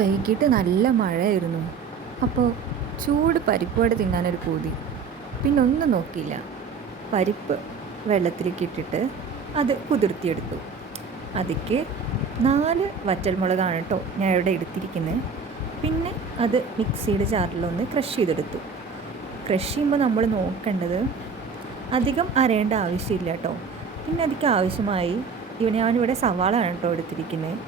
വൈകിട്ട് നല്ല മഴയായിരുന്നു. അപ്പോൾ ചൂട് പരിപ്പോടെ തിന്നാനൊരു പൂതി. പിന്നെ ഒന്നും നോക്കിയില്ല. പരിപ്പ് വെള്ളത്തിലേക്ക് ഇട്ടിട്ട് അത് കുതിർത്തിയെടുത്തു. അതിക്ക് നാല് വറ്റൽമുളകാണ് കേട്ടോ ഞാൻ ഇവിടെ എടുത്തിരിക്കുന്നത് പിന്നെ അത് മിക്സിയുടെ ജാറിലൊന്ന് ക്രഷ് ചെയ്തെടുത്തു. ക്രഷ് ചെയ്യുമ്പോൾ നമ്മൾ നോക്കേണ്ടത് അധികം അരയേണ്ട ആവശ്യമില്ല കേട്ടോ പിന്നെ അതിക്ക് ആവശ്യമായി ഇവ ഞാനിവിടെ സവാളാണ് കേട്ടോ എടുത്തിരിക്കുന്നത്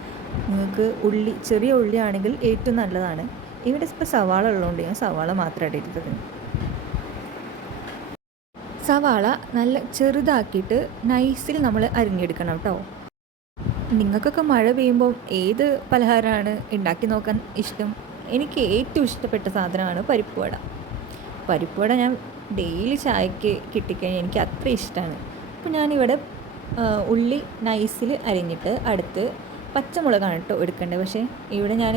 നിങ്ങൾക്ക് ഉള്ളി ചെറിയ ഉള്ളിയാണെങ്കിൽ ഏറ്റവും നല്ലതാണ്. ഇവിടെ ഇപ്പോൾ സവാള ഉള്ളതുകൊണ്ട് ഞാൻ സവാള മാത്രമാണ് എടുത്തത് സവാള നല്ല ചെറുതാക്കിയിട്ട് നൈസിൽ നമ്മൾ അരിഞ്ഞെടുക്കണം കേട്ടോ. നിങ്ങൾക്കൊക്കെ മഴ പെയ്യുമ്പോൾ ഏത് പലഹാരമാണ് ഉണ്ടാക്കി നോക്കാൻ ഇഷ്ടം? എനിക്ക് ഏറ്റവും ഇഷ്ടപ്പെട്ട സാധനമാണ് പരിപ്പുവട പരിപ്പുവട ഞാൻ ഡെയിലി ചായക്ക് കിട്ടിക്കഴിഞ്ഞാൽ എനിക്ക് അത്ര ഇഷ്ടമാണ് അപ്പോൾ ഞാനിവിടെ ഉള്ളി നൈസിൽ അരിഞ്ഞിട്ട് അടുത്ത് പച്ചമുളകാണ് കേട്ടോ എടുക്കേണ്ടത് പക്ഷേ ഇവിടെ ഞാൻ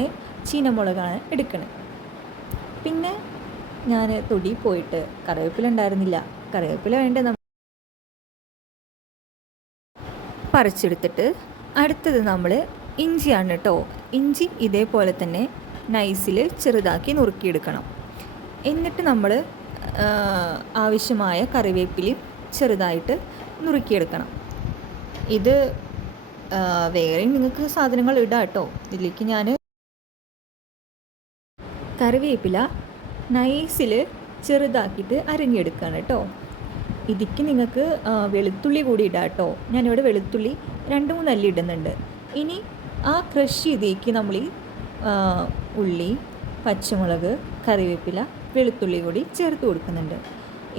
ചീനമുളകാണ് എടുക്കുന്നത് പിന്നെ ഞാൻ തൊടി പോയിട്ട് കറിവേപ്പില ഉണ്ടായിരുന്നില്ല. കറിവേപ്പില വേണ്ട നമ്മൾ പറിച്ചെടുത്തിട്ട് അടുത്തത് നമ്മൾ ഇഞ്ചിയാണ് കേട്ടോ ഇഞ്ചി ഇതേപോലെ തന്നെ നൈസിൽ ചെറുതാക്കി നുറുക്കിയെടുക്കണം. എന്നിട്ട് നമ്മൾ ആവശ്യമായ കറിവേപ്പിലയും ചെറുതായിട്ട് നുറുക്കിയെടുക്കണം. ഇത് വേറെയും നിങ്ങൾക്ക് സാധനങ്ങൾ ഇടാം കേട്ടോ. ഇതിലേക്ക് ഞാൻ കറിവേപ്പില നൈസിൽ ചെറുതാക്കിയിട്ട് അരിഞ്ഞെടുക്കുകയാണ് കേട്ടോ. ഇതിക്ക് നിങ്ങൾക്ക് വെളുത്തുള്ളി കൂടി ഇടാം കേട്ടോ. ഞാനിവിടെ വെളുത്തുള്ളി രണ്ട് മൂന്ന് അല്ലി ഇടുന്നുണ്ട്. ഇനി ആ ക്രഷ് ചെയ്തേക്ക് നമ്മൾ ഈ ഉള്ളി പച്ചമുളക് കറിവേപ്പില വെളുത്തുള്ളി കൂടി ചേർത്ത് കൊടുക്കുന്നുണ്ട്.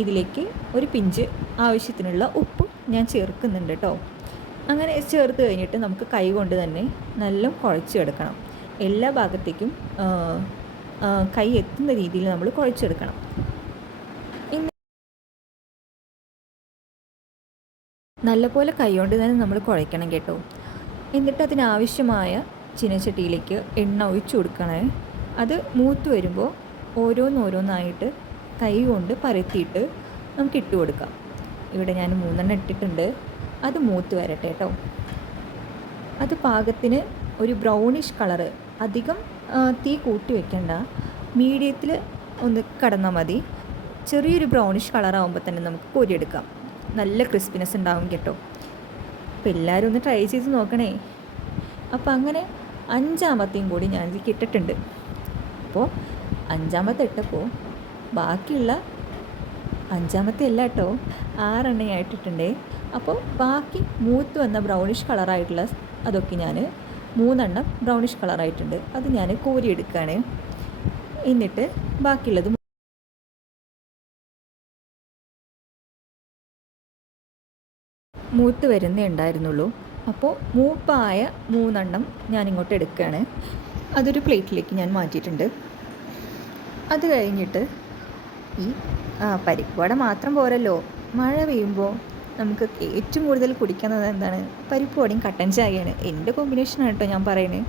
ഇതിലേക്ക് ഒരു പിഞ്ച് ആവശ്യത്തിനുള്ള ഉപ്പ് ഞാൻ ചേർക്കുന്നുണ്ട് കേട്ടോ. അങ്ങനെ ചേർത്ത് കഴിഞ്ഞിട്ട് നമുക്ക് കൈ കൊണ്ട് തന്നെ നല്ല കുഴച്ചെടുക്കണം എല്ലാ ഭാഗത്തേക്കും കൈ എത്തുന്ന രീതിയിൽ നമ്മൾ കുഴച്ചെടുക്കണം നല്ലപോലെ കൈകൊണ്ട് തന്നെ നമ്മൾ കുഴയ്ക്കണം കേട്ടോ. എന്നിട്ട് അതിനാവശ്യമായ ചിനച്ചട്ടിയിലേക്ക് എണ്ണ ഒഴിച്ചു കൊടുക്കണേ. അത് മൂത്ത് വരുമ്പോൾ ഓരോന്നോരോന്നായിട്ട് കൈ കൊണ്ട് പരത്തിയിട്ട് നമുക്ക് ഇട്ട് കൊടുക്കാം. ഇവിടെ ഞാൻ മൂന്നെണ്ണം ഇട്ടിട്ടുണ്ട്. അത് മൂത്ത് വരട്ടെ കേട്ടോ അത് പാകത്തിന് ഒരു ബ്രൗണിഷ് കളറ് അധികം തീ കൂട്ടി വെക്കണ്ട. മീഡിയത്തിൽ ഒന്ന് കടന്നാൽ മതി. ചെറിയൊരു ബ്രൗണിഷ് കളറാകുമ്പോൾ തന്നെ നമുക്ക് കോരിയെടുക്കാം. നല്ല ക്രിസ്പിനെസ് ഉണ്ടാവും കേട്ടോ. അപ്പോൾ എല്ലാവരും ഒന്ന് ട്രൈ ചെയ്ത് നോക്കണേ. അപ്പോൾ അങ്ങനെ അഞ്ചാമത്തെയും കൂടി ഞാൻ ഇതിലേക്ക് ഇട്ടിട്ടുണ്ട്. അപ്പോൾ അഞ്ചാമത്തെ ഇട്ടപ്പോൾ ബാക്കിയുള്ള അഞ്ചാമത്തെ അല്ല കേട്ടോ ആറെണ്ണയായിട്ടിട്ടുണ്ടേ അപ്പോൾ ബാക്കി മൂത്ത് വന്ന ബ്രൗണിഷ് കളറായിട്ടുള്ള അതൊക്കെ ഞാൻ മൂന്നെണ്ണം ബ്രൗണിഷ് കളറായിട്ടുണ്ട് അത് ഞാൻ കോരിയെടുക്കുകയാണ് എന്നിട്ട് ബാക്കിയുള്ളത് മൂത്ത് വരുന്നേ ഉണ്ടായിരുന്നുള്ളൂ. അപ്പോൾ മൂപ്പായ മൂന്നെണ്ണം ഞാൻ ഇങ്ങോട്ട് എടുക്കുകയാണ് അതൊരു പ്ലേറ്റിലേക്ക് ഞാൻ മാറ്റിയിട്ടുണ്ട്. അത് കഴിഞ്ഞിട്ട് ഈ ആ, പരിപ്പുവട മാത്രം പോരല്ലോ. മഴ പെയ്യുമ്പോൾ നമുക്ക് ഏറ്റവും കൂടുതൽ കുടിക്കുന്നത് എന്താണ്? പരിപ്പുവടയും കട്ടൻ ചായയാണ്. എന്റെ കോമ്പിനേഷനാണ് കേട്ടോ ഞാൻ പറയുന്നത്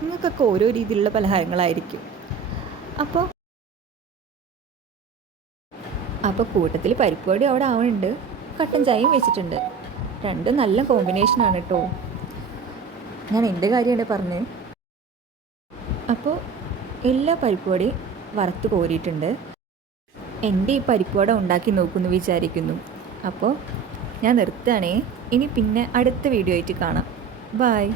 നിങ്ങൾക്കൊക്കെ ഓരോ രീതിയിലുള്ള പലഹാരങ്ങളായിരിക്കും. അപ്പോൾ അപ്പോൾ കൂട്ടത്തിൽ പരിപ്പുവടി അവിടെ ആവുന്നുണ്ട് കട്ടൻ ചായയും വെച്ചിട്ടുണ്ട്. രണ്ടും നല്ല കോമ്പിനേഷനാണ് കേട്ടോ ഞാൻ എന്റെ കാര്യമാണ് പറഞ്ഞത് അപ്പോൾ എല്ലാ പരിപ്പുവടിയും വറുത്ത് കോരിയിട്ടുണ്ട്. എന്റെ ഈ പരിപ്പുവട ഉണ്ടാക്കി നോക്കുമെന്ന് വിചാരിക്കുന്നു. അപ്പോൾ ഞാൻ നിർത്തുകയാണേ. ഇനി പിന്നെ അടുത്ത വീഡിയോ ആയിട്ട് കാണാം. ബായ്